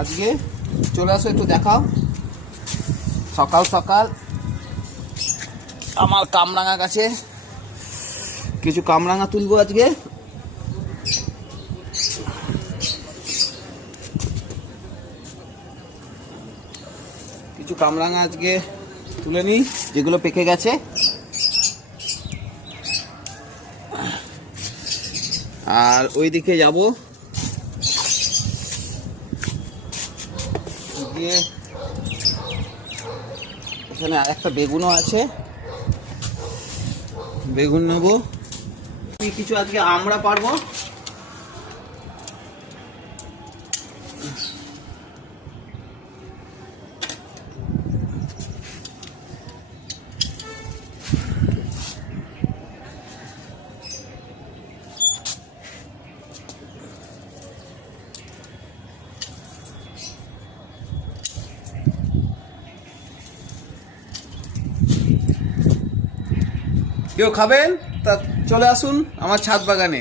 আজকে চলে আসো, একটু দেখাও। সকাল সকাল আমার কামরাঙা গাছে কিছু কামরাঙা তুলবো আজকে। কিছু কামরাঙা আজকে তুলে নিই, যেগুলো পেকে গেছে। আর ওই দিকে যাব গিয়ে, এখানে আরেকটা বেগুনও আছে, বেগুন নেবো। কিছু আজকে আমরা পারবো। কেউ খাবেন তা চলে আসুন আমার ছাদ বাগানে।